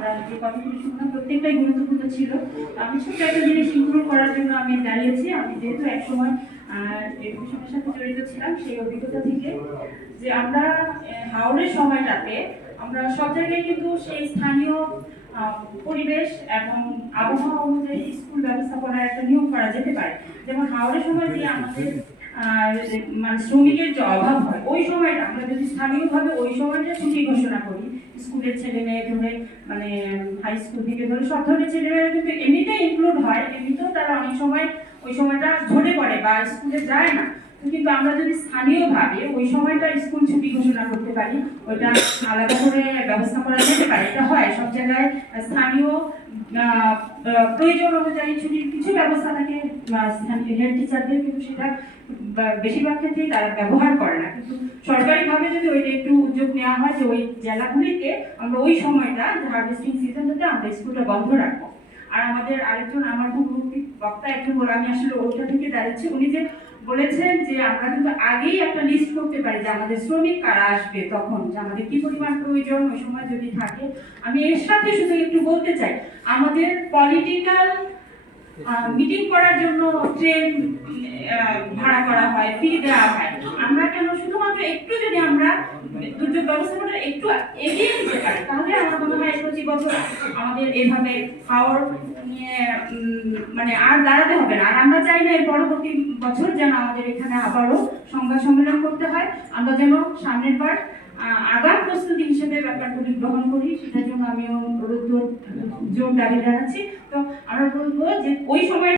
আমরা যে কথাগুলো শুনলাম প্রত্যেকটাই গুরুত্বপূর্ণ ছিল। আমি ছোট্ট একটা জিনিস ইনক্লুড করার জন্য আমি দাঁড়িয়েছি। আমি যেহেতু একসময় এডুকেশনের সাথে জড়িত ছিলাম, সেই অভিজ্ঞতা থেকে যে আমরা হাওড়ের সময়টাতে আমরা সব জায়গায় কিন্তু সেই স্থানীয় পরিবেশ এবং আবহাওয়া অনুযায়ী স্কুল ব্যবস্থাপনার একটা নিয়োগ করা যেতে পারে। যেমন হাওড়ের সময় যে আমাদের মানে শ্রমিকের যে অভাব হয়, ওই সময়টা আমরা যদি স্থানীয়ভাবে ওই সময়টা ছুটি ঘোষণা করি, স্কুলের ছেলে মেয়ে ধরে মানে হাই স্কুল থেকে ধরে সব ধরনের ছেলেমেয়েরা কিন্তু এমনিতেই ইনক্লুড হয়, এমনিতেও তারা অনেক সময় ওই সময়টা ঝরে পড়ে বা স্কুলে যায় না। কিন্তু আমরা যদি স্থানীয়ভাবে ওই সময়টা স্কুল ছুটি ঘোষণা করতে পারি, ওইটা আলাদা করে ব্যবস্থা করা যেতে পারে। এটা হয় সব জায়গায় স্থানীয় প্রয়োজন অনুযায়ী ছুটির কিছু ব্যবস্থা থাকে স্থানীয় হেড টিচারদের, কিন্তু সেটা বেশিরভাগ ক্ষেত্রেই তারা ব্যবহার করে না। কিন্তু সরকারিভাবে যদি ওইটা একটু উদ্যোগ নেওয়া হয় যে ওই জেলাগুলিতে আমরা ওই সময়টা হারভেস্টিং সিজনটাতে আমরা স্কুলটা বন্ধ রাখবো। আর আমাদের আরেকজন আমার পূর্ববর্তী বক্তা একজন আমি আসলে ওইটা থেকে দাঁড়াচ্ছি, উনি যে বলেছেন যে আমরা কিন্তু আগেই একটা লিস্ট করতে পারি যে আমাদের শ্রমিক কারা আসবে, তখন যে আমাদের কি পরিমাণ প্রয়োজন ওই সময় যদি থাকে। আমি এর সাথে শুধু একটু বলতে চাই, আমাদের পলিটিক্যাল মিটিং করার জন্য ট্রেন ভাড়া করা হয়, ফি দেওয়া হয়, আমরা কেন শুধুমাত্র একটু যদি আমরা দুর্যোগ ব্যবস্থাপনা একটু এগিয়ে নিতে পারি, তাহলে আমার মনে হয় 25 বছর আমাদের এভাবে হাওড় নিয়ে মানে আর দাঁড়াতে হবে না। আর আমরা চাই না এর পরবর্তী বছর যেন আমাদের এখানে আবারও সংবাদ সম্মেলন করতে হয়। আমরা যেন সামনের বার আগাম প্রস্তুতি হিসেবে ব্যাপারগুলি গ্রহণ করি, সেটার জন্য আমিও জোর দাবি জানাচ্ছি। তো আমরা বলবো যে ওই সময়